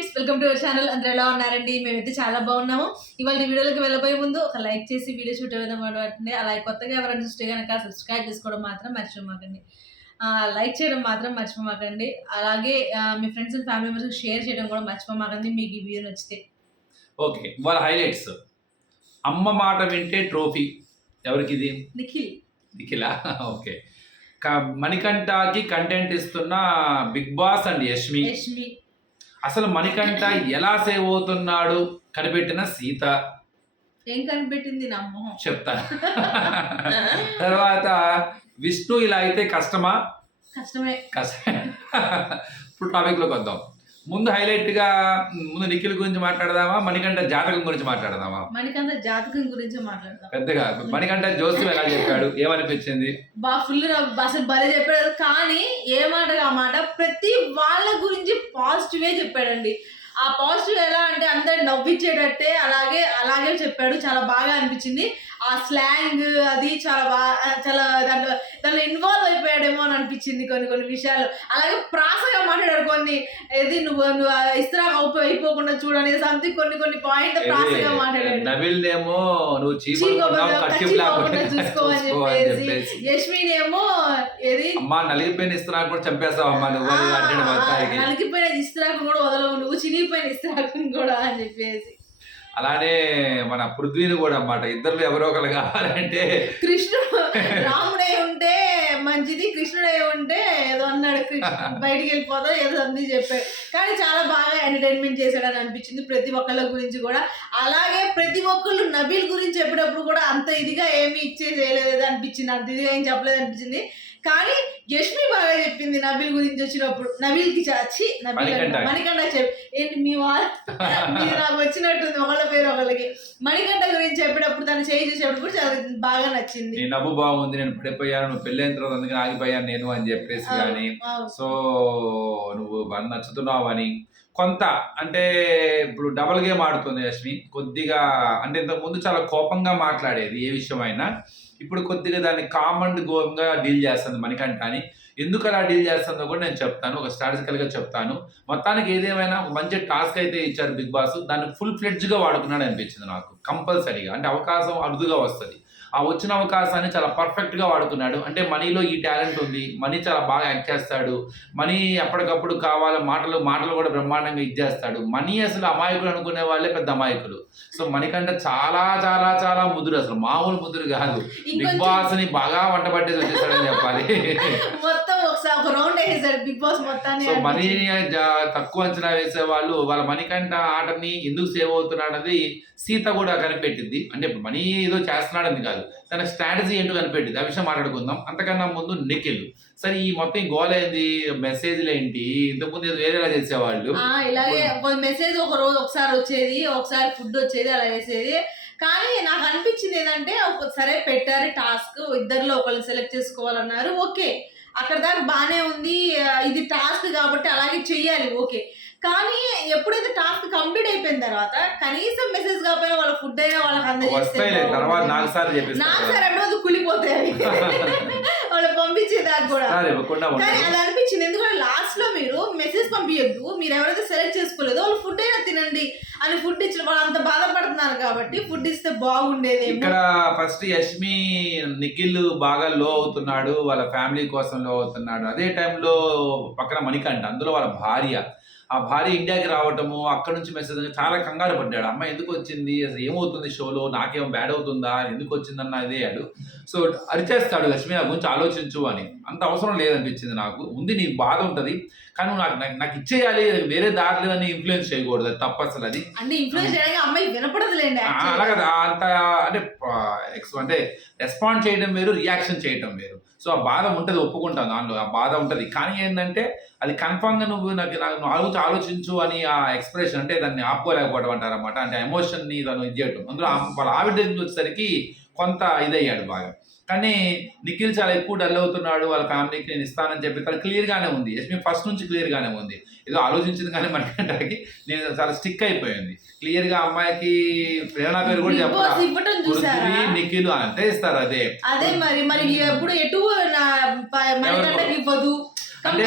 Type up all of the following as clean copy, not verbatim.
Friends, welcome to our channel. అందరూ ఎలా ఉన్నారండి? మేమైతే చాలా బాగున్నాము. ఇవాళ వీడియోలోకి వెళ్ళబోయే ముందు ఒక లైక్ చేసి వీడియో షూట్ అవ్వడం, అలాగే కొత్తగా ఎవరైనా చూస్తే కనుక సబ్స్క్రైబ్ చేసుకోవడం మాత్రం మర్చిపోమాకండి. లైక్ చేయడం మాత్రం మర్చిపోమాకండి. అలాగే మీ ఫ్రెండ్స్ అండ్ ఫ్యామిలీ మెంబర్స్కి షేర్ చేయడం కూడా మర్చిపోమాకండి మీకు ఈ వీడియో నచ్చితే. ఓకే, వాళ్ళ హైలైట్స్. అమ్మ మాట వింటే ట్రోఫీ ఎవరికి ఇది? నిఖిలా. ఓకే, మణికంఠకి కంటెంట్ ఇస్తున్న బిగ్ బాస్ అండ్ యష్మి. అసలు మణికంఠ ఎలా సేవ్ అవుతున్నాడు కనిపెట్టిన సీత. ఏం కనిపెట్టింది నా మొహం చెప్తా. తర్వాత విష్ణు ఇలా అయితే కష్టమే. ఇప్పుడు టాపిక్ లోకి వద్దాం. ముందు హైలైట్ గా నిఖిల్ గురించి మాట్లాడదామా, మణికంఠ జాతకం గురించి మాట్లాడదామా? మణికంఠ జాతకం గురించి మాట్లాడదాం. పెద్దగా మణికంఠ జోస్యం ఎలా చెప్పాడు, ఏమనిపించింది? ఫుల్ అసలు భలే చెప్పాడు. కానీ ఏ మాట ఆ మాట ప్రతి వాళ్ళ గురించి పాజిటివే చెప్పాడండి. ఆ పాజిటివ్ ఎలా అంటే అందరు నవ్వించేటట్టే అలాగే చెప్పాడు. చాలా బాగా అనిపించింది. ఆ స్లాంగ్ అది చాలా దాంట్లో ఇన్వాల్వ్ అయిపోయాడేమో అని అనిపించింది కొన్ని విషయాలు. అలాగే ప్రాసగా మాట్లాడాడు. కొన్ని ఏది నువ్వు ఇస్త్రా అయిపోకుండా చూడని సంథింగ్ కొన్ని పాయింట్ ప్రాసగా మాట్లాడాడు. నబిల్నేమో నువ్వు చూసుకోవని చెప్పేసి, యష్మినేమో ఏది నలిగిపోయిన ఇస్త్రా కూడా చంపేస్తావు అమ్మా నువ్వు, నలిగిపోయిన ఇస్త్రాకు కూడా వదలవు నువ్వు, చినిగిపోయిన ఇస్త్రాకు కూడా అని చెప్పేసి. అలానే మన పృథ్వీని కూడా అన్నమాట, ఇద్దరు ఎవరో ఒకరు కావాలంటే కృష్ణుడు రాముడే ఉంటే మంచిది, కృష్ణుడే ఉంటే ఏదో అన్నాడు, బయటికి వెళ్ళిపోతా ఏదో అన్ని చెప్పాడు. కానీ చాలా బాగా ఎంటర్టైన్మెంట్ చేశాడని అనిపించింది ప్రతి ఒక్కళ్ళ గురించి కూడా. అలాగే ప్రతి ఒక్కళ్ళు నబీల్ గురించి చెప్పేటప్పుడు కూడా అంత ఇదిగా ఏమీ చేయలేదు అనిపించింది, అంత ఇదిగా ఏం చెప్పలేదు అనిపించింది. కానీ యష్మి బాగా చెప్పింది నబీల్ గురించి వచ్చినప్పుడు. నబీల్కి మణికంఠ ఏంటి మీ వాళ్ళు నాకు వచ్చినట్టుంది ఒకళ్ళ పేరు ఒకళ్ళకి. మణికంఠ గురించి చెప్పేటప్పుడు తను చేసేటప్పుడు చాలా బాగా నచ్చింది. నీ నవ్వు బాగుంది, నేను పడిపోయాను, నువ్వు పెళ్ళైన తర్వాత అందుకని ఆగిపోయాను నేను అని చెప్పేసి. కానీ సో నువ్వు నచ్చుతున్నావు అని కొంత అంటే ఇప్పుడు డబల్ గేమ్ ఆడుతుంది యష్మి కొద్దిగా. అంటే ఇంతకు ముందు చాలా కోపంగా మాట్లాడేది ఏ విషయమైనా, ఇప్పుడు కొద్దిగా దాన్ని కామన్ గోగా డీల్ చేస్తుంది మణికంఠ అని. ఎందుకు అలా డీల్ చేస్తుందో కూడా నేను చెప్తాను, ఒక స్ట్రాటజికల్గా చెప్తాను. మొత్తానికి ఏదేమైనా ఒక మంచి టాస్క్ అయితే ఇచ్చారు బిగ్ బాస్, దాన్ని ఫుల్ ఫ్లెడ్జ్గా వాడుకున్నాడు అనిపించింది నాకు. కంపల్సరీగా అంటే అవకాశం అరుదుగా వస్తుంది, ఆ వచ్చిన అవకాశాన్ని చాలా పర్ఫెక్ట్గా వాడుకున్నాడు. అంటే మనీలో ఈ టాలెంట్ ఉంది, మనీ చాలా బాగా యాక్ట్ చేస్తాడు, మనీ ఎప్పటికప్పుడు కావాలి, మాటలు కూడా బ్రహ్మాండంగా ఇచ్చేస్తాడు. మనీ అసలు అమాయకులు అనుకునే వాళ్ళే పెద్ద అమాయకులు. సో మణికంఠ చాలా చాలా చాలా ముదురు, అసలు మామూలు ముదురు కాదు. బిగ్ బాస్ ని బాగా వంట పట్టేసి వచ్చేసాడని చెప్పాలి. సో మనీ తక్కువ అంచనా వేసే వాళ్ళు వాళ్ళ మణికంఠ ఆటని ఎందుకు సేవ్ అవుతున్నాడది సీత కూడా కనిపెట్టింది. అంటే మనీ ఏదో చేస్తున్నాడని కాదు, తన స్ట్రాటజీ ఏంటో కనిపెట్టింది. ఆ విషయం మాట్లాడుకుందాం. అంతకన్నా ముందు నిఖిల్. సరే ఈ మొత్తం గోల్ ఏంది, మెసేజ్లు ఏంటి? ఇంతకుముందు ఏదో వేరేలా చేసేవాళ్ళు, ఇలాగే మెసేజ్ ఒక రోజు ఒకసారి వచ్చేది, ఒకసారి ఫుడ్ వచ్చేది, అలా వేసేది. కానీ నాకు అనిపించింది ఏంటంటే సరే పెట్టారు టాస్క్, ఇద్దరిలో ఒకరిని సెలెక్ట్ చేసుకోవాలన్నారు. ఓకే, అక్కడ దాకా బాగానే ఉంది. ఇది టాస్క్ కాబట్టి అలాగే చెయ్యాలి, ఓకే. కానీ ఎప్పుడైతే టాస్క్ కంప్లీట్ అయిపోయిన తర్వాత కనీసం మెసేజ్ కాకపోయినా వాళ్ళ ఫుడ్ అయినా వాళ్ళకి అందజేస్తే అంటే కులిపోతాయి వాళ్ళు పంపించేదాకా కూడా. కానీ అది అనిపించింది, ఎందుకంటే లాస్ట్ లో మీరు మెసేజ్ పంపించద్దు, మీరు ఎవరైతే సెలెక్ట్ చేసుకోలేదో వాళ్ళు ఫుడ్ అయినా తినండి అని ఫుడ్ ఇచ్చిన వాళ్ళు అంత బాధపడుతున్నారు కాబట్టి ఫుడ్ ఇస్తే బాగుండేది. ఇక్కడ ఫస్ట్ యష్మి నిఖిల్ బాగా లో అవుతున్నాడు, వాళ్ళ ఫ్యామిలీ కోసం లో అవుతున్నాడు. అదే టైంలో పక్కన మణికంఠ, అందులో వాళ్ళ భార్య. ఆ భార్య ఇండియాకి రావటము, అక్కడ నుంచి మెసేజ్ చాలా కంగారు పడ్డాడు. అమ్మాయి ఎందుకు వచ్చింది, అసలు ఏమవుతుంది షోలో, నాకేమో బ్యాడ్ అవుతుందా, ఎందుకు వచ్చిందన్న ఇదేయాడు. సో అరిచేస్తాడు లక్ష్మి నా గురించి ఆలోచించు అని. అంత అవసరం లేదనిపించింది నాకు. ఉంది నీ బాధ ఉంటుంది, కానీ నాకు ఇచ్చేయాలి, వేరే దారి లేదని ఇన్ఫ్లుయెన్స్ చేయకూడదు, అది తప్పు అసలు. అది అలాగే అంత అంటే రెస్పాండ్ చేయడం వేరు, రియాక్షన్ చేయడం వేరు. సో ఆ బాధ ఉంటుంది, ఒప్పుకుంటాను, దానిలో ఆ బాధ ఉంటుంది. కానీ ఏంటంటే అది కన్ఫామ్గా నువ్వు నాకు ఆలోచించు అని ఆ ఎక్స్ప్రెషన్, అంటే దాన్ని ఆపుకోలేకపోవడం అంటారన్నమాట. అంటే ఎమోషన్ని తను ఇది చేయటం. అందులో వాళ్ళ ఆవిడ దగ్గరికి వచ్చేసరికి కొంత ఇదయ్యాడు బాగా. కానీ నిఖిల్ చాలా ఎక్కువ డల్ అవుతున్నాడు, వాళ్ళ ఫ్యామిలీకి నేను ఇస్తానని చెప్పి తను క్లియర్గానే ఉంది. యష్మి ఫస్ట్ నుంచి క్లియర్గానే ఉంది, ఏదో ఆలోచించింది కానీ మణికంఠకి నేను చాలా స్టిక్ అయిపోయింది. క్లియర్గా అమ్మాయికి ప్రేరణ పేరు కూడా చెప్పాలి, నిఖిల్ అంతే ఇస్తారు. అదే మరి ఎప్పుడు ఎటు ఇవ్వదు. అంటే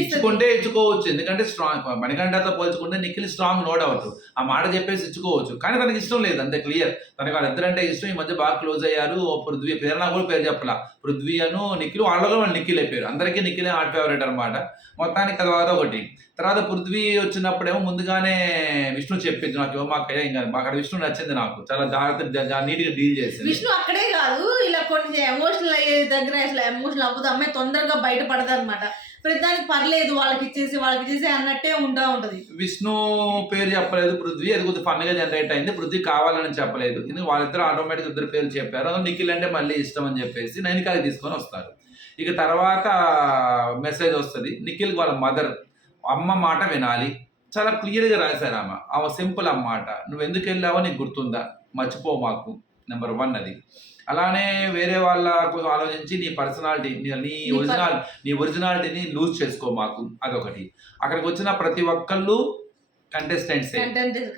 ఇచ్చుకుంటే ఇచ్చుకోవచ్చు, ఎందుకంటే స్ట్రాంగ్ మణికంఠతో పోల్చుకుంటే నిఖిల్ స్ట్రాంగ్ నో డౌట్, ఆ మాట చెప్పేసి ఇచ్చుకోవచ్చు. కానీ తనకి ఇష్టం లేదు, అంతే క్లియర్. తనకి వాళ్ళిద్దరంటే ఇష్టం. ఈ మధ్య బాగా క్లోజ్ అయ్యారు. పృథ్వీ ప్రేరణ కూడా పేరు చెప్పలా, పృథ్వీ అను నిఖిల్, వాళ్ళలో వాళ్ళు నిఖిల్ అయిపోయారు. అందరికీ నిఖిలే హార్ట్ ఫేవరెట్ అనమాట. మొత్తానికి తర్వాత ఒకటి, తర్వాత పృథ్వీ వచ్చినప్పుడేమో ముందుగానే విష్ణు చెప్పింది నాకు, మాకు ఇంకా అక్కడ విష్ణు నచ్చింది నాకు, చాలా జాగ్రత్త నీట్ గా డీల్ చేసింది. విష్ణు అక్కడే కాదు, ఇలా కొన్ని ఎమోషనల్ అయ్యే దగ్గర అసలు ఎమోషనల్ అవ్వదు, అమ్మాయి తొందరగా బయటపడదు అనమాట. ప్రతిదానికి పర్లేదు వాళ్ళకి ఇచ్చేసి అన్నట్టే ఉంటది. విష్ణు పేరు చెప్పలేదు పృథ్వీ, అది కొద్దిగా ఫన్ గా జనరేట్ అయింది. పృథ్వీ కావాలని చెప్పలేదు, ఎందుకంటే వాళ్ళిద్దరు ఆటోమేటిక్ ఇద్దరు పేర్లు చెప్పారు. అందులో నిఖిల్ అంటే మళ్ళీ ఇష్టం అని చెప్పేసి నైనికాకి తీసుకొని వస్తారు. ఇక తర్వాత మెసేజ్ వస్తుంది, నిఖిల్ వాళ్ళ మదర్ అమ్మ మాట వినాలి, చాలా క్లియర్గా రాశారు. ఆమె సింపుల్ అన్నమాట. నువ్వు ఎందుకు వెళ్ళావో నీకు గుర్తుందా, మర్చిపో మాకు, నెంబర్ 1 అది. అలానే వేరే వాళ్ళ కోసం ఆలోచించి నీ పర్సనాలిటీ, నీ ఒరిజినాలిటీని లూజ్ చేసుకో మాకు, అదొకటి. అక్కడికి వచ్చిన ప్రతి ఒక్కళ్ళు కంటెస్టెంట్సే,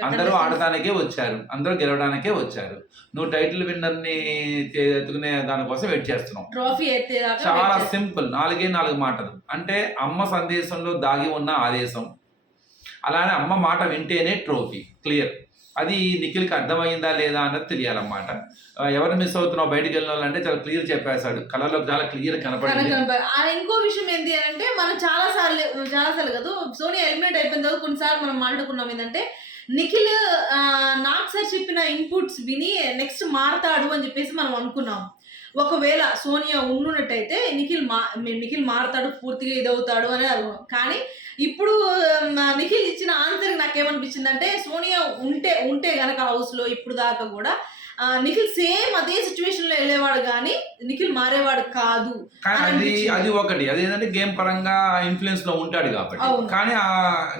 అందరూ ఆడటానికే వచ్చారు, అందరూ గెలవడానికే వచ్చారు. నువ్వు టైటిల్ విన్నర్ని ఎత్తుకునే దానికోసం వెయిట్ చేస్తున్నావు. చాలా సింపుల్, 4 మాటలు. అంటే అమ్మ సందేశంలో దాగి ఉన్న ఆదేశం, అలానే అమ్మ మాట వింటేనే ట్రోఫీ, క్లియర్. అది నిఖిల్కి అర్థమైందా లేదా అన్నది తెలియాలన్నమాట. ఎవరు మిస్ అవుతున్నావు బయటకు వెళ్ళిన వాళ్ళంటే చాలా క్లియర్ చెప్పేశాడు, కళలో చాలా క్లియర్ కనపడింది. ఇంకో విషయం ఏంటి అని అంటే, మనం చాలా సార్లు కదా సోనియా ఎలిమినేట్ అయిపోయిన తర్వాత కొన్నిసార్లు మనం మాట్లాడుకున్నాం ఏంటంటే, నిఖిల్ నాకు సార్ చెప్పిన ఇన్పుట్స్ విని నెక్స్ట్ మారతాడు అని చెప్పేసి మనం అనుకున్నాం. ఒకవేళ సోనియా ఉన్నట్టయితే నిఖిల్ మారతాడు, పూర్తిగా ఇదవుతాడు అని అనుకున్నాం. కానీ ఇప్పుడు నిఖిల్ ఇచ్చిన ఆన్సర్ నాకేమనిపించింది అంటే, సోనియా ఉంటే గనక హౌస్ లో ఇప్పుడు దాకా కూడా నిఖిల్ సేమ్ అదే సిచ్యువేషన్ లో వెళ్ళేవాడు, కానీ నిఖిల్ మారేవాడు కాదు. అది ఒకటి, అదేంటంటే గేమ్ పరంగా ఇన్ఫ్లుయెన్స్ లో ఉంటాడు కాబట్టి. కానీ ఆ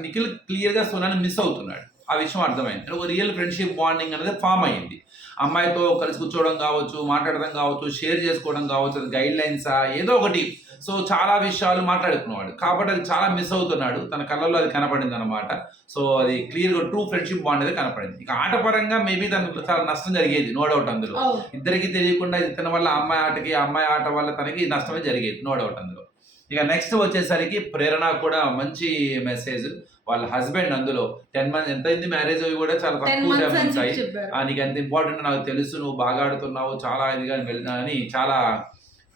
నిఖిల్ క్లియర్ గా సోనియాని మిస్ అవుతున్నాడు, ఆ విషయం అర్థమైంది. ఒక రియల్ ఫ్రెండ్షిప్ బాండింగ్ అనేది ఫామ్ అయ్యింది. అమ్మాయితో కలిసి కూర్చోవడం కావచ్చు, మాట్లాడడం కావచ్చు, షేర్ చేసుకోవడం కావచ్చు, అది గైడ్ లైన్సా ఏదో ఒకటి. సో చాలా విషయాలు మాట్లాడుకునేవాడు కాబట్టి అది చాలా మిస్ అవుతున్నాడు, తన కళ్ళల్లో అది కనపడింది అనమాట. సో అది క్లియర్గా ట్రూ ఫ్రెండ్షిప్ బాండ్ అనేది కనపడింది. ఇక ఆట పరంగా మేబీ తనకు చాలా నష్టం జరిగేది, నో డౌట్. అందులో ఇద్దరికి తెలియకుండా ఇతని వల్ల అమ్మాయి ఆట వల్ల తనకి నష్టమే జరిగేది, నో డౌట్ అందులో. ఇక నెక్స్ట్ వచ్చేసరికి ప్రేరణ కూడా మంచి మెసేజ్. వాళ్ళ హస్బెండ్ అందులో 10 months ఎంత అయింది మ్యారేజ్ అవి కూడా చాలా తక్కువ టైం ఉంటాయి, నీకు ఎంత ఇంపార్టెంట్ నాకు తెలుసు, నువ్వు బాగా ఆడుతున్నావు, చాలా ఇదిగా వెళ్ళినా అని చాలా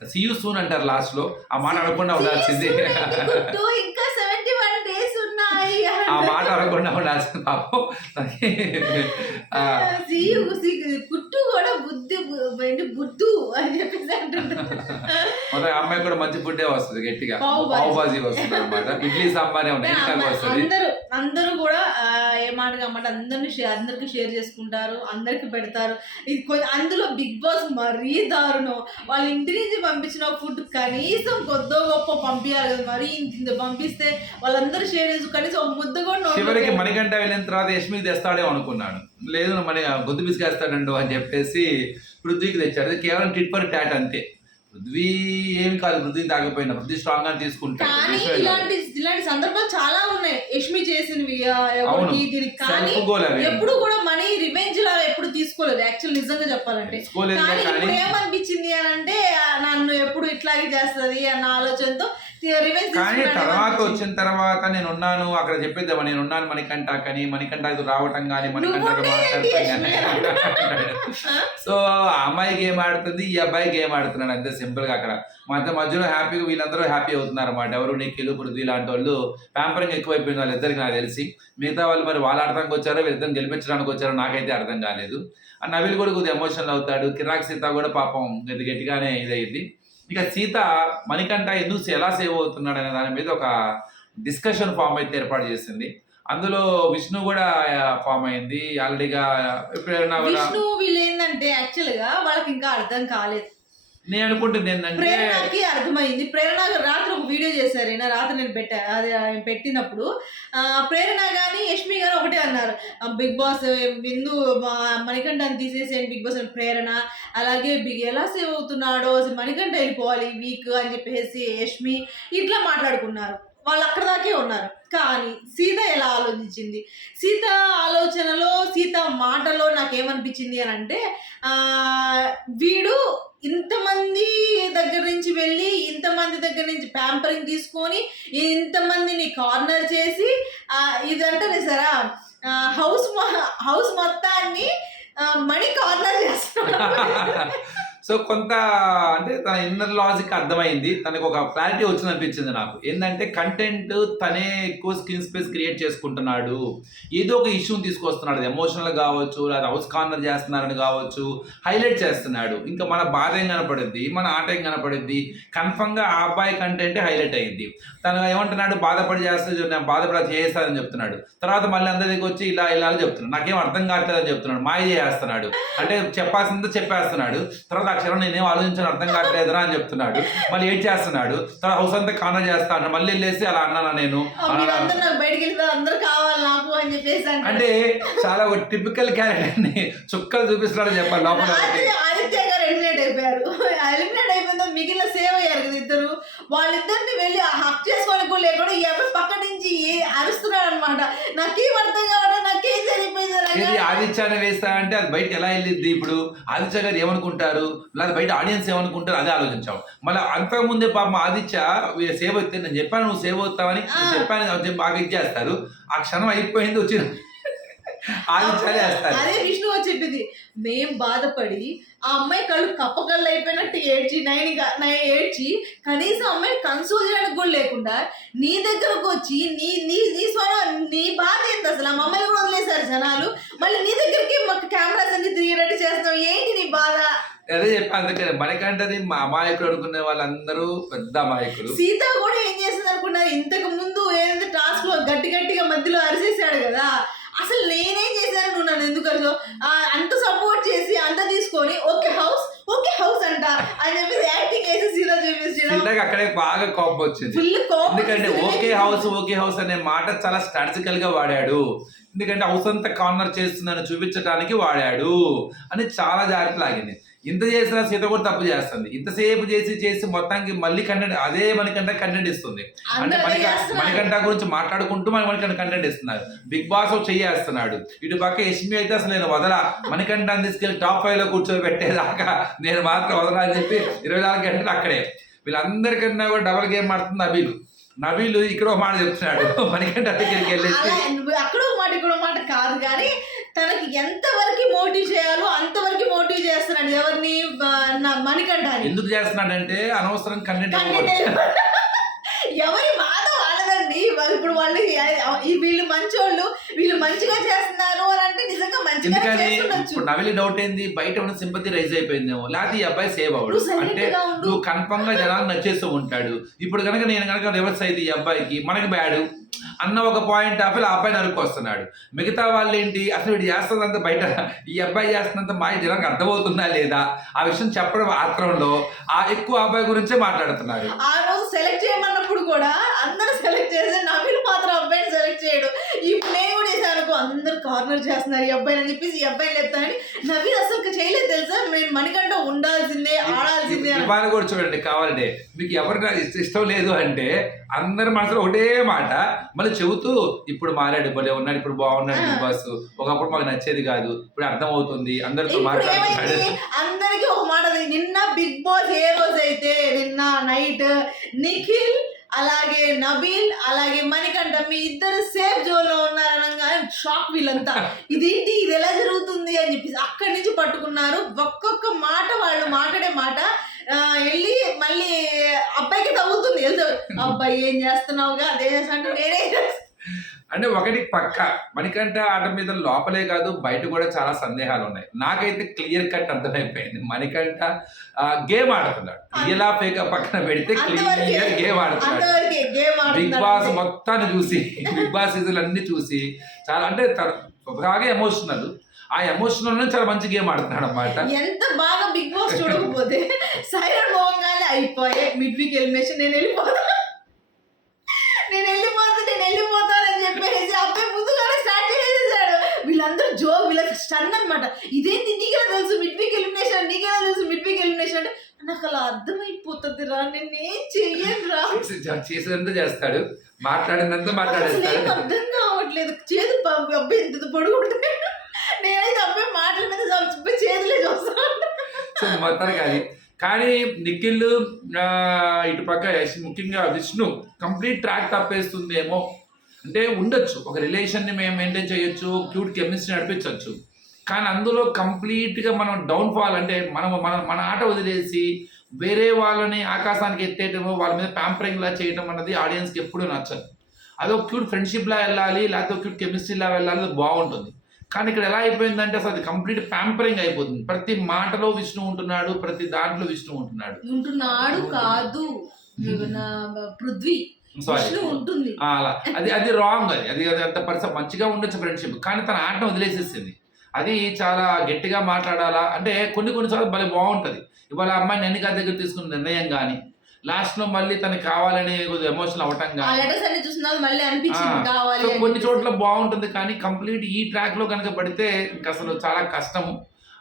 సీ యూ సూన్ అంటారు లాస్ట్ లో. ఆ మాట అనకుండా ఉండాల్సింది, ఆ మాట అనకుండా ఉండాల్సింది పాపం. కుట్టు కూడా బుద్ధు అని చెప్పేసి అంటున్నారు. మొత్తం అమ్మాయి కూడా మంచి ఫుడ్డే వస్తుంది, గట్టిగా పావు బాజీ వస్తుంది అనమాట, ఇడ్లీ సాంబారే వస్తుంది. అందరూ కూడా ఏమాట అందరికి షేర్ చేసుకుంటారు, అందరికి పెడతారు. అందులో బిగ్ బాస్ మరీ దారుణం. వాళ్ళ ఇంటి నుంచి పంపించిన ఫుడ్ కనీసం కొద్దో గొప్ప పంపించాలి కదా, మరీ ఇంత పంపిస్తే వాళ్ళందరూ షేర్ చేసు కనీసం ఒక ముద్ద కూడా. చివరికి మణికంఠ వెళ్ళిన తర్వాత యష్మికి తెస్తాడేమో అనుకున్నాను, లేదు మన గొంతు బిసికేస్తాడండు అని చెప్పేసి పృథ్వీకి తెచ్చాడు. అది కేవలం టిట్ ఫర్ టాట్ అంతే. పృథ్వీ ఏమి కాదు, పృథ్వీ తాగిపోయినా పృథ్వీ స్ట్రాంగ్ గా తీసుకుంటాడు. ఇలాంటి సందర్భాలు చాలా ఉన్నాయి యష్మి చేసినవి, కానీ ఎప్పుడు కూడా మనీ రివెంజ్ లాగా ఎప్పుడు తీసుకోలేదు యాక్చువల్, నిజంగా చెప్పాలంటే. ఏమనిపించింది అని అంటే, నన్ను ఎప్పుడు ఇట్లాగే చేస్తుంది అన్న ఆలోచనతో కానీ తర్వాత వచ్చిన తర్వాత నేను ఉన్నాను అక్కడ చెప్పేద్దామా, నేను ఉన్నాను మణికంఠ రావటం కానీ మణికంఠ మాట్లాడటం కానీ. సో ఆ అమ్మాయికి ఏం ఆడుతుంది, ఈ అబ్బాయికి ఏం ఆడుతున్నాడు, అంతే సింపుల్ గా. అక్కడ మధ్యలో హ్యాపీగా వీళ్ళందరూ హ్యాపీ అవుతున్నారు అన్నమాట. ఎవరు నిఖిల్ పృథ్వీ లాంటి వాళ్ళు ప్యాంపరింగ్ ఎక్కువైపోయింది వాళ్ళిద్దరికి నాకు తెలిసి. మిగతా వాళ్ళు మరి వాళ్ళ ఆడటానికి వచ్చారో వీళ్ళిద్దరిని గెలిపించడానికి వచ్చారో నాకైతే అర్థం కాలేదు. ఆ నవీల్ కూడా కొద్దిగా ఎమోషనల్ అవుతాడు, కిరాక్ సీత కూడా పాపం గట్టిగానే ఇదైంది. ఇక సీత మణికంఠ ఎందుకు ఎలా సేవ్ అవుతున్నాడు అనే దాని మీద ఒక డిస్కషన్ ఫామ్ అయితే ఏర్పాటు చేసింది. అందులో విష్ణు కూడా ఫామ్ అయింది ఆల్రెడీగా. విష్ణు వీళ్ళు ఏంటంటే యాక్చువల్ గా వాళ్ళకి ఇంకా అర్థం కాలేదు. నేను అనుకుంటుంది ఏంటంటే, ప్రేరణకి అర్థమైంది. ప్రేరణ రాత్రి ఒక వీడియో చేశారు, రాత్రి నేను పెట్టినప్పుడు ప్రేరణ కానీ యష్మి కానీ ఒకటే అన్నారు, బిగ్ బాస్ బిందు మణికంఠని తీసేసేయండి బిగ్ బాస్. ప్రేరణ అలాగే ఎలా సేవ్ అవుతున్నాడో, అసలు మణికంఠ వెళ్ళిపోవాలి వీక్ అని చెప్పేసి యష్మి ఇట్లా మాట్లాడుకున్నారు. వాళ్ళు అక్కడ దాకే ఉన్నారు. కానీ సీత ఎలా ఆలోచించింది, సీత ఆలోచనలో సీత మాటలో నాకేమనిపించింది అని అంటే, వీడు ఇంతమంది దగ్గర నుంచి వెళ్ళి ఇంతమంది దగ్గర నుంచి ప్యాంపరింగ్ తీసుకొని ఇంతమందిని కార్నర్ చేసి ఇదంటే సరా హౌస్ మొత్తాన్ని మనీ కార్నర్ చేస్తున్నాడు. సో కొంత అంటే తన ఇన్నర్ లాజిక్ అర్థమైంది, తనకు ఒక క్లారిటీ వచ్చింది అనిపించింది నాకు. ఏంటంటే కంటెంట్ తనే ఎక్కువ స్క్రీన్ స్పేస్ క్రియేట్ చేసుకుంటున్నాడు, ఏదో ఒక ఇష్యూని తీసుకొస్తున్నాడు, ఎమోషనల్ కావచ్చు, లేదా హౌస్ కార్నర్ చేస్తున్నారని కావచ్చు, హైలైట్ చేస్తున్నాడు. ఇంకా మన బాధ ఏం కనపడుద్ది, మన ఆట ఏం కనపడుద్ది, కన్ఫర్మ్గా ఆ అబ్బాయి కంటెంటే హైలైట్ అయ్యింది. తను ఏమంటున్నాడు, బాధపడి చేస్తే నేను బాధపడి చేస్తానని చెప్తున్నాడు. తర్వాత మళ్ళీ అందరి దగ్గర వచ్చి ఇలా ఇలా చెప్తున్నాడు, నాకేం అర్థం కావట్లేదని చెప్తున్నాడు, మాయ చేస్తున్నాడు. అంటే చెప్పాల్సిందో చెప్పేస్తున్నాడు. తర్వాత అక్షరం నేనేం ఆలోచించాను అర్థం కావట్లేదురా అని చెప్తున్నాడు. మళ్ళీ ఏడ్ చేస్తున్నాడు. తర్వాత హౌస్ అంతా కార్నర్ చేస్తాడు. మళ్ళీ వెళ్ళేసి అలా అన్నానా నేను అంటే చాలా ఒక టిపికల్ క్యారెక్టర్ని చుక్కలు చూపిస్తున్నాడు చెప్పాలి లోపల. ఆదిత్య గారు ఎలిమినేట్ అయిపోయారు. ఎలిమినేట్ అయిపోయిందో మిగిలిన సేవ్ అయ్యారు కదా ఇద్దరు. వాళ్ళిద్దరిని వెళ్ళి హక్ చేసుకోవడానికి కూడా లేకుండా ఈ అబ్బాయి పక్క నుంచి అరుస్తున్నాడు అనమాట. నాకేం అర్థం కావడం, నాకేం జరిగిపోయింది. ఆదిత్యాన్ని వేస్తా అంటే అది బయటకు ఎలా వెళ్ళిద్ది? ఇప్పుడు ఆదిత్య గారు ఏమనుకుంటారు, లేదా బయట ఆడియన్స్ ఏమనుకుంటారు, అదే ఆలోచించాం. మళ్ళీ అంతకుముందే పాపం ఆదిత్య సేవ్ అవుతే నేను చెప్పాను నువ్వు సేవ్ అవుతావని చెప్పాను బాగా ఇచ్చేస్తారు. ఆ క్షణం అయిపోయింది వచ్చి అదే విష్ణు వచ్చి చెప్పింది, మేం బాధపడి ఆ అమ్మాయి కళ్ళు కప్పకళ్ళు అయిపోయినట్టు ఏడ్చి కనీసం అమ్మాయి కన్సోల్ చేయడానికి కూడా లేకుండా నీ దగ్గరకు వచ్చి నీ స్వరం నీ బాధ ఏంటి అసలు? ఆ మమ్మల్ని కూడా వదిలేశారు జనాలు, మళ్ళీ నీ దగ్గరికి మాకు కెమెరాస్ అన్ని తిరిగేటట్టు చేస్తాం, ఏంటి నీ బాధ? అదే చెప్పి అందుకని మనకంటది మా అమాయకులు అనుకునే వాళ్ళందరూ పెద్ద అమాయకులు. సీత కూడా ఏం చేస్తుంది అనుకున్నారు, ఇంతకు ముందు ఏదైతే టాస్క్ లో గట్టిగా మధ్యలో అరిసేసాడు కదా, అసలు నేనేం చేశాను నువ్వు నన్ను ఎందుకు అరిచో అంత సపోర్ట్ చేసి అంత తీసుకొని ఓకే హౌస్ అంట అని చెప్పేసి యాక్టింగ్ చేసి సీలో చూపించాడు. అక్కడే బాగా కోపం వచ్చింది. ఎందుకంటే ఓకే హౌస్ అనే మాట చాలా స్ట్రాటజికల్ గా వాడాడు. ఎందుకంటే హౌస్ అంతా కార్నర్ చేస్తుందని చూపించడానికి వాడాడు అని చాలా జాగ్రత్త లాగింది. ఇంత చేసినా సీత కూడా తప్పు చేస్తుంది. ఇంతసేపు చేసి మొత్తానికి మళ్ళీ కంటెంట్ అదే మణికంఠ కంటెంట్ ఇస్తుంది. అంటే మణికంఠ గురించి మాట్లాడుకుంటూ మణికంఠ కంటెంట్ ఇస్తున్నారు. బిగ్ బాస్ చెయ్యేస్తున్నాడు. ఇటు పక్క యష్మి అయితే అసలు నేను వదలా, మణికంఠని తీసుకెళ్లి టాప్ 5 లో కూర్చోబెట్టేదాకా నేను మాత్రం వదలా అని చెప్పి 24 గంటలు అక్కడే. వీళ్ళందరికన్నా కూడా డబల్ గేమ్ ఆడుతుంది నబీలు ఇక్కడ ఒక మాట చెప్తున్నాడు, మణికంఠ దగ్గరికి వెళ్ళేసి అక్కడ ఒక మాట ఇక్కడ మాట కాదు కానీ తనకి ఎంతవరకు మోటివ్ చేయాలో అంతవరకు మోటివ్ చేస్తున్నాడు. ఎవరిని? మణికంఠ. ఎందుకు చేస్తున్నాడంటే అనవసరం కంటెంట్ ఎవరి బాధ వాళ్ళదండి. ఇప్పుడు వాళ్ళు వీళ్ళు మంచోళ్ళు, వీళ్ళు మంచిగా చేస్తున్నారు అని అంటే నిజంగా మంచిగా చేస్తుండొచ్చు. ఇప్పుడు నవలి డౌట్ ఏంది, బయట ఉన్న సింపతి రైజ్ అయిపోయిందేమో, లేకపోతే ఈ అబ్బాయి సేవ్ అవ్వడు. అంటే నువ్వు కన్ఫర్మ్ గా జనాలు నచ్చేస్తూ ఉంటాడు. ఇప్పుడు కనుక నేను కనుక రివర్స్ అయితే ఈ అబ్బాయికి మనకి బ్యాడ్ అన్న ఒక పాయింట్ ఆఫ్ ఆ అబ్బాయి నరుకొస్తున్నాడు. మిగతా వాళ్ళు ఏంటి, అసలు వీడు చేస్తున్నంత బయట ఈ అబ్బాయి చేస్తున్నంత మా జనానికి అర్థమవుతుందా లేదా ఆ విషయం చెప్పడం ఆత్రంలో ఎక్కువ అబ్బాయి గురించే మాట్లాడుతున్నారు. ఆ రోజు సెలెక్ట్ చేయమన్నప్పుడు కూడా అందరూ సెలెక్ట్ చేసి నవీన్ మాత్రం అబ్బాయిని సెలెక్ట్ చేయడు. ఇప్పుడు నేను కూడా వేసాను, అందరు కార్నర్ చేస్తున్నారు ఈ అబ్బాయిని అని చెప్పేసి ఈ అబ్బాయిని చెప్తానని నవీన్ అసలు చేయలేదు తెలుసా. నేను మణికంఠ ఉండాల్సిందే, ఆడాల్సిందే. ఇవాళ కూడా చూడండి, కావాలంటే మీకు ఎవరు ఇష్టం లేదు అంటే అందరి మనసులో ఒకటే మాట మళ్ళీ చెబుతూ ఇప్పుడు మారాడు, భలే ఉన్నాడు, ఇప్పుడు బాగున్నాడు బిగ్ బాస్, ఒకప్పుడు మాకు నచ్చేది కాదు, ఇప్పుడు అర్థం అవుతుంది, అందరితో మాట్లాడుతున్నాడు. అందరికి ఒక మాట, నిన్న బిగ్ బాస్ ఏ రోజు అయితే నిన్న నైట్ నిఖిల్ అలాగే నబీల్ అలాగే మణికంఠ మీ ఇద్దరు సేఫ్ జోన్ లో ఉన్నారనగా షాక్ వీళ్ళంతా. ఇదేంటి, ఇది ఎలా జరుగుతుంది అని చెప్పేసి అక్కడి నుంచి పట్టుకున్నారు. ఒక్కొక్క మాట వాళ్ళు మాట్లాడే మాట వెళ్ళి మళ్ళీ అబ్బాయికి తగ్గుతుంది. అబ్బాయి ఏం చేస్తున్నావుగా అదే అంటే నేనే అంటే ఒకటి పక్క మణికంఠ ఆట మీద లోపలే కాదు బయట కూడా చాలా సందేహాలు ఉన్నాయి. నాకైతే క్లియర్ కట్ అర్థమైపోయింది, మణికంఠ గేమ్ ఆడుతున్నాడు. ఎలా ఫేక్ పక్కన పెడితే క్లియర్ గేమ్ ఆడుతున్నాడు. బిగ్ బాస్ మొత్తాన్ని చూసి, బిగ్ బాస్ సీజన్ అన్ని చూసి చాలా అంటే బాగా ఎమోషనల్. ఆ ఎమోషనల్ చాలా మంచి గేమ్ ఆడుతున్నాడు అన్నమాట. ఎంత బాగా బిగ్ బాస్ చూడకపోతే సైలెంట్ పోగానే అయిపోయే మిడ్ వీక్ ఎలిమినేషన్, నేను వెళ్ళిపోతానని చెప్పేసి అబ్బాయి ముందుగానే స్టార్ట్ చేసేసాడు. వీళ్ళందరూ వీళ్ళకి స్టన్ అనమాట. ఇదేంటి నీకెలా తెలుసు మిడ్ వీక్ ఎలిమినేషన్, నీకెలా తెలుసు మిడ్ వీక్ ఎలిమినేషన్ అంటే నాకు అలా అర్థమైపోతుంది రా, నేను ఏం చెయ్యను రా. చేసేదంతా చేస్తాడు, మాట్లాడినంతా మాట్లాడేస్తాడు. అర్థం కావట్లేదు, చేదు అబ్బాయి ఎంత పొడుగుంటాడు. నేనైతే అబ్బాయి మాటల మీద చేతులే చూస్తాను. సో మొత్తానికి అది కానీ నిఖిల్ ఇటు పక్క ముఖ్యంగా విష్ణు కంప్లీట్ ట్రాక్ తప్పేస్తుందేమో. అంటే ఉండొచ్చు, ఒక రిలేషన్ని మేము మెయింటైన్ చేయొచ్చు, క్యూట్ కెమిస్ట్రీ నడిపించవచ్చు, కానీ అందులో కంప్లీట్గా మనం డౌన్ఫాల్, అంటే మనం మన ఆట వదిలేసి వేరే వాళ్ళని ఆకాశానికి ఎత్తేయటము, వాళ్ళ మీద ప్యాంపరింగ్లా చేయటం అన్నది ఆడియన్స్కి ఎప్పుడూ నచ్చదు. అదొక క్యూట్ ఫ్రెండ్షిప్లా వెళ్ళాలి, లేకపోతే ఒక క్యూట్ కెమిస్ట్రీలా వెళ్ళాలి, అది బాగుంటుంది. కానీ ఇక్కడ ఎలా అయిపోయిందంటే అసలు అది కంప్లీట్ ప్యాంపరింగ్ అయిపోతుంది. ప్రతి మాటలో విష్ణు ఉంటున్నాడు, ప్రతి దాంట్లో విష్ణు ఉంటున్నాడు కాదు పృథ్వీ ఉంటుంది. అలా అది రాంగ్. అది అంత మంచిగా ఉండొచ్చు ఫ్రెండ్షిప్, కానీ తన ఆటను వదిలేసేసింది. అది చాలా గట్టిగా మాట్లాడాలా అంటే కొన్నిసార్లు భలే బాగుంటుంది. ఇవాళ అమ్మాయిని ఎన్నిక దగ్గర తీసుకున్న నిర్ణయం కానీ లాస్ట్ లో మళ్ళీ తనకి కావాలని ఎమోషనల్ అవటం కానీ కొన్ని చోట్ల బాగుంటుంది. కానీ కంప్లీట్ ఈ ట్రాక్ లో కనుక పడితే ఇంకా అసలు చాలా కష్టము.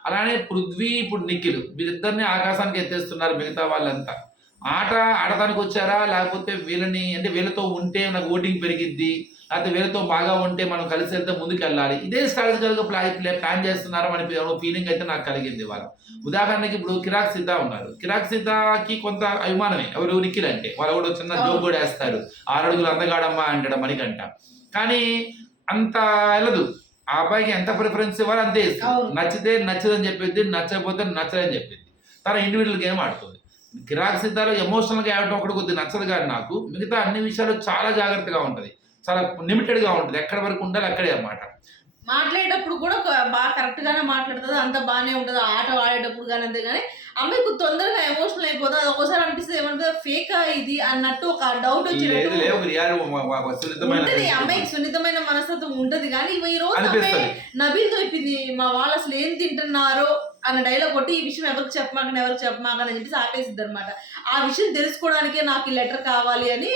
అలానే పృథ్వీ ఇప్పుడు నిఖిల్ వీళ్ళిద్దరిని ఆకాశానికి ఎత్తేస్తున్నారు. మిగతా వాళ్ళంతా ఆట ఆడటానికి వచ్చారా, లేకపోతే వీళ్ళని అంటే వీళ్ళతో ఉంటే నాకు ఓటింగ్ పెరిగిద్ది, లేకపోతే వీళ్ళతో బాగా ఉంటే మనం కలిసి వెళ్తే ముందుకు వెళ్ళాలి, ఇదే స్ట్రాటజికల్గా ప్లాన్ చేస్తున్నారా అని ఫీలింగ్ అయితే నాకు కలిగింది వాళ్ళ. ఉదాహరణకి ఇప్పుడు కిరాక్ సీత ఉన్నారు. కిరాక్ సీతకి కొంత అభిమానమే ఎవరు నిఖిల్ అంటే. వాళ్ళు కూడా చిన్న జోక్ కూడా వేస్తారు, 6 అడుగులు అందగాడమ్మా అంటాడు మణికంఠ. కానీ అంత వెళ్ళదు. ఆ అబ్బాయికి ఎంత ప్రిఫరెన్స్ ఇవ్వాలి అంతే ఇస్తుంది. నచ్చితే నచ్చదని చెప్పేది, నచ్చకపోతే నచ్చదని చెప్పేది. తన ఇండివిజువల్ గేమ్ ఆడుతుంది. కిరాక్ సీతాలో ఎమోషనల్గా ఆడటం ఒకటి కొద్దిగా నచ్చదు, కానీ నాకు మిగతా అన్ని విషయాలు చాలా జాగ్రత్తగా ఉంటుంది, చాలా లిమిటెడ్గా ఉంటుంది. ఎక్కడి వరకు ఉండాలి అక్కడే అన్నమాట. మాట్లాడేటప్పుడు కూడా బాగా కరెక్ట్ గానే మాట్లాడుతుంది, అంత బాగానే ఉంటుంది. ఆట ఆడేటప్పుడు కానీ అంతే. కానీ అమ్మాయికి తొందరగా ఎమోషనల్ అయిపోతుంది. అది ఒక్కోసారి అనిపిస్తుంది ఏమంటుంది ఫేక్ ఇది అన్నట్టు ఒక డౌట్ వచ్చేటట్టు. అమ్మాయికి సున్నితమైన మనస్తత్వం ఉంటది. కానీ ఈ రోజు నబీల్తో అయిపోయింది, మా వాళ్ళు అసలు ఏం తింటున్నారో అన్న డైలాగ్ కొట్టి ఈ విషయం ఎవరికి చెప్పమాకని అని చెప్పేసి ఆపేసిద్ది అనమాట. ఆ విషయం తెలుసుకోవడానికే నాకు ఈ లెటర్ కావాలి అని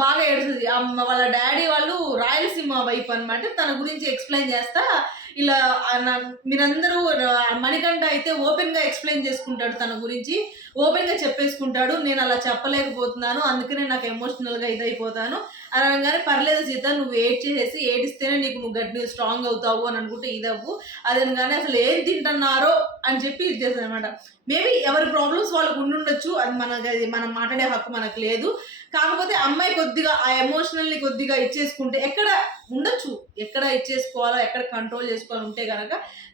బాగా ఏడుస్తుంది. వాళ్ళ డాడీ వాళ్ళు రాయలసీమ వైపు అనమాట. తన గురించి ఎక్స్ప్లెయిన్ చేస్తా ఇలా మీరందరూ మణికంఠ అయితే ఓపెన్ గా ఎక్స్ప్లెయిన్ చేసుకుంటాడు, తన గురించి ఓపెన్ గా చెప్పేసుకుంటాడు. నేను అలా చెప్పలేకపోతున్నాను, అందుకనే నాకు ఎమోషనల్ గా ఇదైపోతాను అని అనగానే, పర్లేదు సీత నువ్వు ఏడిస్తేనే నీకు నువ్వు స్ట్రాంగ్ అవుతావు అని అనుకుంటే ఇదవ్వు అదనగానే అసలు ఏం తింటున్నారో అని చెప్పి ఇది చేస్తాను అనమాట. మేబీ ఎవరి ప్రాబ్లమ్స్ వాళ్ళకు ఉండుండొచ్చు, అది మనం మాట్లాడే హక్కు మనకు లేదు. కాకపోతే అమ్మాయి కొద్దిగా ఆ ఎమోషనల్ని కొద్దిగా ఇచ్చేసుకుంటే ఎక్కడ ఉండొచ్చు, ఎక్కడ ఇచ్చేసుకోవాలో ఎక్కడ కంట్రోల్ చేసుకోవాలి ఉంటే కనుక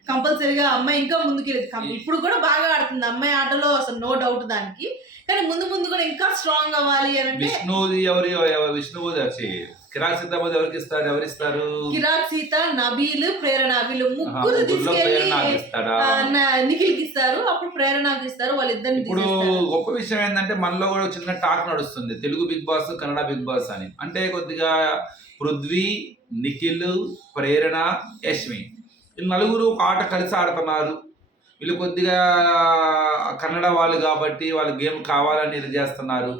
కంపల్సరీగా అమ్మాయి ఇంకా ముందుకెళ్ళేది. ఇప్పుడు కూడా బాగా ఆడుతుంది అమ్మాయి ఆటలో, అసలు నో డౌట్ దానికి. కానీ ముందు కూడా ఇంకా స్ట్రాంగ్ అవ్వాలి అని అంటే కిరాక్ సీత ఎవరికి ఇస్తారు, ఎవరిస్తారు? కిరాక్ సీత, నబీల్, ప్రేరణ, వీళ్ళు ముగ్గురు తీసుకెళ్ళి నిఖిల్కి ఇస్తారు. అప్పుడు ప్రేరణకి ఇస్తారు. వాళ్ళిద్దరిని. ఇప్పుడు గొప్ప విషయం ఏంటంటే మనలో కూడా చిన్న టాక్ నడుస్తుంది, Telugu Bigg Boss, Kannada Bigg Boss అని. అంటే కొద్దిగా పృథ్వీ, నిఖిల్, ప్రేరణ, యష్మి వీళ్ళు నలుగురు ఒక ఆట కలిసి ఆడుతున్నారు. వీళ్ళు కొద్దిగా కన్నడ వాళ్ళు కాబట్టి వాళ్ళ గేమ్ కావాలని ఇది చేస్తున్నారు.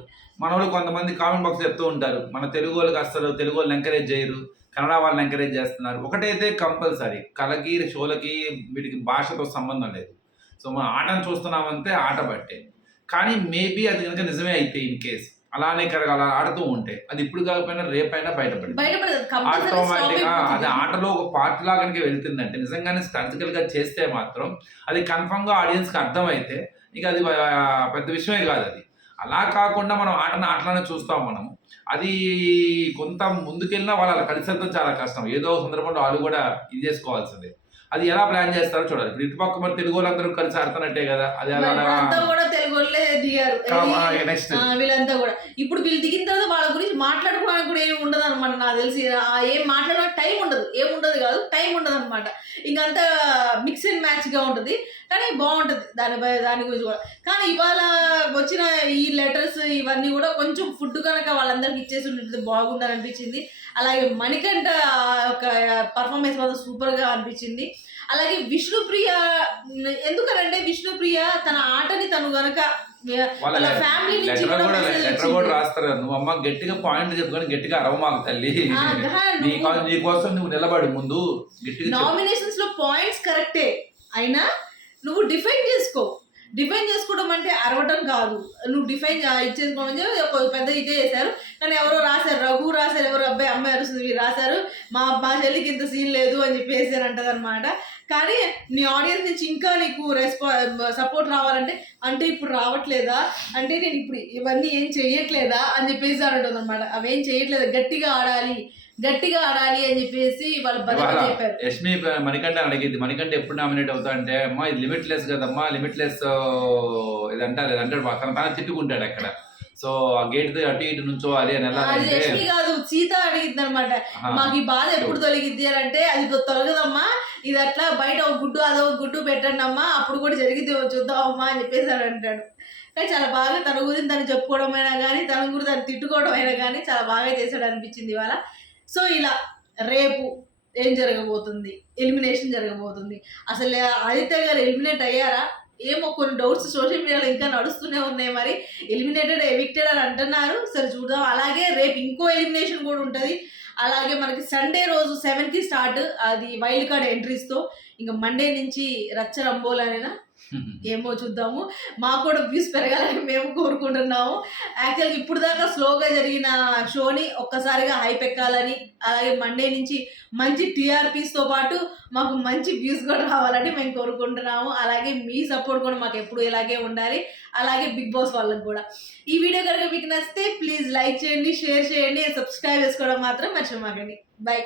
మన వాళ్ళు కొంతమంది కామెంట్ బాక్స్ చెప్తూ ఉంటారు, మన తెలుగు వాళ్ళకి అసలు తెలుగు వాళ్ళని ఎంకరేజ్ చేయరు, కన్నడ వాళ్ళని ఎంకరేజ్ చేస్తున్నారు. ఒకటైతే కంపల్సరీ, కళకి షోలకి వీటికి భాషతో సంబంధం లేదు. సో మనం ఆటను చూస్తున్నామంటే ఆట బట్టే. కానీ మేబీ అది కనుక నిజమే అయితే, ఇన్ కేస్ అలానే అలా ఆడుతూ ఉంటే అది ఇప్పుడు కాకపోయినా రేపైనా బయటపడింది. ఆటోమేటిక్గా అది ఆటలో ఒక పార్ట్ లా కనుక వెళ్తుందంటే, నిజంగానే స్ట్రాటజికల్ గా చేస్తే మాత్రం అది కన్ఫర్మ్ గా ఆడియన్స్ కి అర్థమైతే ఇక అది పెద్ద విషయమే కాదు. అది అలా కాకుండా మనం ఆటను ఆటలానే చూస్తాం మనం. అది కొంత ముందుకెళ్ళినా వాళ్ళు అలా కలిసి వెళ్తాం చాలా కష్టం. ఏదో సందర్భంలో వాళ్ళు కూడా ఇది చేసుకోవాల్సిందే. అది ఎలా ప్లాన్ చేస్తారో చూడాలి. ఇప్పుడు ఇటుపక్క మరి తెలుగు వాళ్ళందరూ కలిసి ఆడుతున్నట్టే కదా. అది కూడా తెలుగు వాళ్ళే దిగారు వీళ్ళంతా కూడా. ఇప్పుడు వీళ్ళు దిగిన తర్వాత వాళ్ళ గురించి మాట్లాడుకోవడానికి కూడా ఏమి ఉండదు అనమాట. నాకు తెలిసి ఏం మాట్లాడడానికి టైం ఉండదు, ఏముండదు కాదు, టైం ఉండదు అనమాట. ఇంకంతా మిక్స్ అండ్ మ్యాచ్ గా ఉంటుంది. కానీ బాగుంటుంది దాని గురించి కూడా. కానీ ఇవాళ వచ్చిన ఈ లెటర్స్ ఇవన్నీ కూడా కొంచెం ఫుడ్ కనుక వాళ్ళందరికి ఇచ్చేసి ఉంటుంది బాగుండాలని అనిపించింది. అలాగే మణికంఠ ఒక పర్ఫార్మెన్స్ మాత్రం సూపర్గా అనిపించింది. అలాగే విష్ణుప్రియ, ఎందుకనంటే విష్ణుప్రియ తన ఆటని తను గనక ఫ్యామిలీ రాస్తారు. నువ్వు అమ్మ గట్టిగా పాయింట్ చెప్పుకొని గట్టిగా అరవమాకు తల్లి, నీకోసం నువ్వు నిలబడి ముందు నామినేషన్స్ లో పాయింట్స్ కరెక్టే అయినా నువ్వు డిఫైన్ చేసుకోవడం అంటే అరవటం కాదు. నువ్వు డిఫైన్ ఇచ్చేసుకోమని ఒక పెద్ద ఇదే చేశారు. కానీ ఎవరో రాశారు, రఘు రాశారు, ఎవరు అబ్బాయి అమ్మాయి అరుస్తుంది వీరు రాశారు, మా చెల్లికి ఇంత సీన్ లేదు అని చెప్పి వేసారు అంటది అనమాట. కానీ నీ ఆడియన్స్ నుంచి ఇంకా నీకు సపోర్ట్ రావాలంటే అంటే ఇప్పుడు రావట్లేదా, అంటే నేను ఇప్పుడు ఇవన్నీ ఏం చెయ్యట్లేదా అని చెప్పేసి అంటుంది అనమాట. అవేం చెయ్యట్లేదు, గట్టిగా ఆడాలి అని చెప్పేసి వాళ్ళు బలంగా చెప్పారు. యష్మి మణికంఠ అడిగింది, మణికంఠ ఎప్పుడు నామినేట్ అవుతా అంటే అమ్మా ఇది లిమిట్లెస్ కదమ్మా, లిమిట్లెస్ ఇది అంటాడు తన తిట్టుకుంటాడు అక్కడ. సో ఆ గేట్ అటు ఇటు నుంచో అది అని ఎలా లక్ష్మి కాదు సీత అడిగింది అనమాట, మాకు ఈ బాధ ఎప్పుడు తొలగిద్ది అని అంటే అది తొలగదమ్మా, ఇది అట్లా బయట ఒక గుడ్డు అదో గుడ్డు పెట్టండి అమ్మా, అప్పుడు కూడా జరిగిద్ది చూద్దామమ్మా అని చెప్పేసి అంటాడు. కానీ చాలా బాగా తన గురించి తను చెప్పుకోవడం అయినా కానీ తన గురించి తను తిట్టుకోవడం అయినా కానీ చాలా బాగా చేశాడు అనిపించింది ఇవాళ. సో ఇలా రేపు ఏం జరగబోతుంది, ఎలిమినేషన్ జరగబోతుంది. అసలు ఆదిత్య గారు ఎలిమినేట్ అయ్యారా ఏమో, కొన్ని డౌట్స్ సోషల్ మీడియాలో ఇంకా నడుస్తూనే ఉన్నాయి. మరి ఎలిమినేటెడ్ ఎవిక్టెడ్ అని అంటున్నారు, సరే చూద్దాం. అలాగే రేపు ఇంకో ఎలిమినేషన్ కూడా ఉంటుంది. అలాగే మనకి సండే రోజు 7కి స్టార్ట్, అది వైల్డ్ కార్డ్ ఎంట్రీస్తో. ఇంకా మండే నుంచి రచ్చ రంబోలనేనా ఏమో చూద్దాము. మాకు కూడా వ్యూస్ పెరగాలని మేము కోరుకుంటున్నాము. యాక్చువల్గా ఇప్పుడు దాకా స్లోగా జరిగిన షోని ఒక్కసారిగా హైప్ ఎక్కాలని, అలాగే మండే నుంచి మంచి టీఆర్పీస్తో పాటు మాకు మంచి వ్యూస్ కూడా రావాలని మేము కోరుకుంటున్నాము. అలాగే మీ సపోర్ట్ కూడా మాకు ఎప్పుడు ఇలాగే ఉండాలి, అలాగే బిగ్ బాస్ వాళ్ళకి కూడా. ఈ వీడియో కనుక మీకు నచ్చితే ప్లీజ్ లైక్ చేయండి, షేర్ చేయండి, సబ్స్క్రైబ్ చేసుకోవడం మాత్రం మర్చిపోకండి. బై.